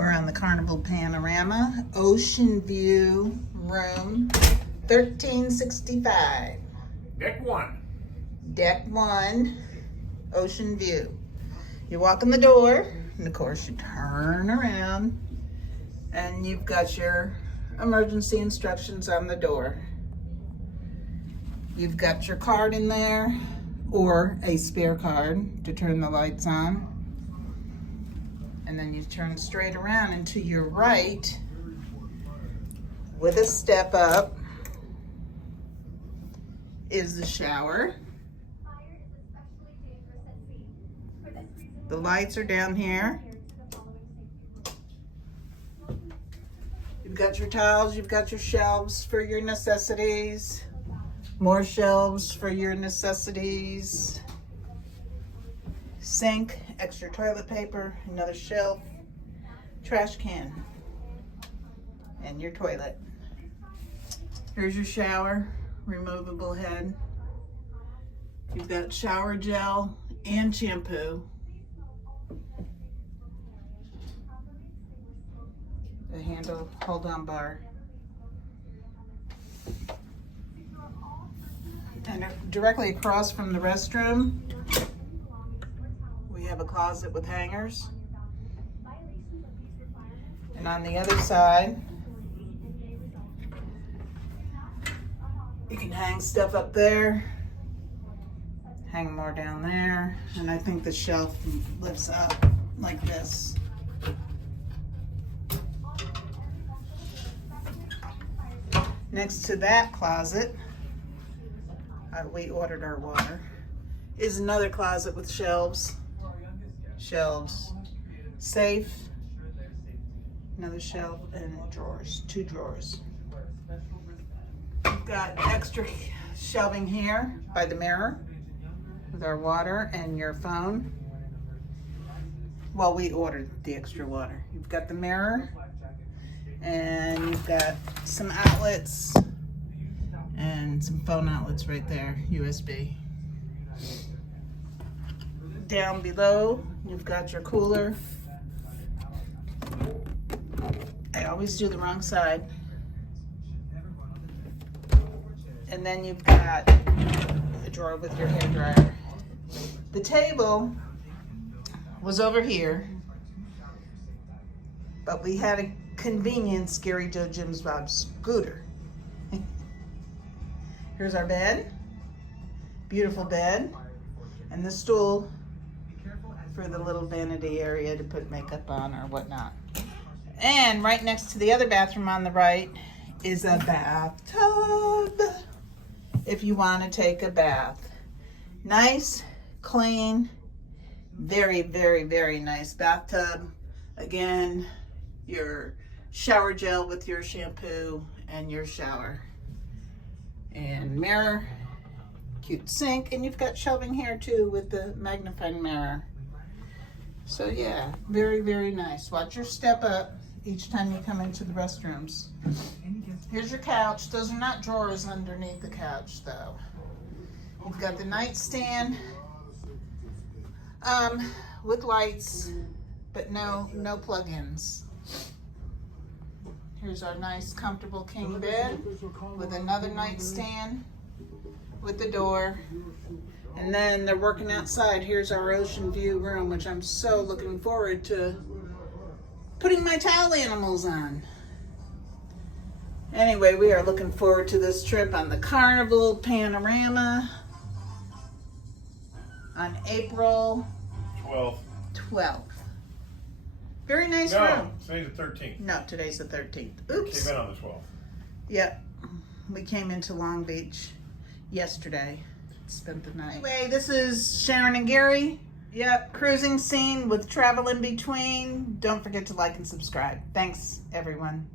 We're on the Carnival Panorama Ocean View room 1365. Deck one. Deck one, Ocean View. You walk in the door, and of course you turn around, and you've got your emergency instructions on the door. You've got your card in there, or a spare card to turn the lights on. And then you turn straight around, and to your right, with a step up, is the shower. The lights are down here. You've got your towels, you've got your shelves for your necessities. More shelves for your necessities. Sink, extra toilet paper, another shelf, trash can, and your toilet. Here's your shower, removable head. You've got shower gel and shampoo. The handle hold-on bar. And directly across from the restroom, we have a closet with hangers. And on the other side, you can hang stuff up there, hang more down there, and I think the shelf lifts up like this. Next to that closet, we ordered our water, is another closet with shelves. Shelves, safe, another shelf, and drawers, 2 drawers. We've got extra shelving here by the mirror with our water and your phone. Well, we ordered the extra water. You've got the mirror, and you've got some outlets and some phone outlets right there, USB. Down below, you've got your cooler. I always do the wrong side. And then you've got a drawer with your hair dryer. The table was over here, but we had a convenient Scary Joe Jim's Bob scooter. Here's our bed, beautiful bed, and the stool for the little vanity area to put makeup on or whatnot. And right next to the other bathroom on the right is a bathtub if you want to take a bath. Nice, clean, very, very, very nice bathtub. Again, your shower gel with your shampoo and your shower. And mirror, cute sink, and you've got shelving here too with the magnifying mirror. So yeah, very, very nice. Watch your step up each time you come into the restrooms. Here's your couch. Those are not drawers underneath the couch though. You've got the nightstand with lights, but no plug-ins. Here's our nice, comfortable king bed with another nightstand with the door. And then they're working outside. Here's our ocean view room, which I'm so looking forward to putting my towel animals on. Anyway, we are looking forward to this trip on the Carnival Panorama on April 12th. Very nice room. No, today's the 13th. No, today's the 13th. Oops. Came in on the 12th. Yep. We came into Long Beach yesterday. Spent the night. Anyway, this is Sharon and Gary. Yep, cruising scene with travel in between. Don't forget to like and subscribe. Thanks, everyone.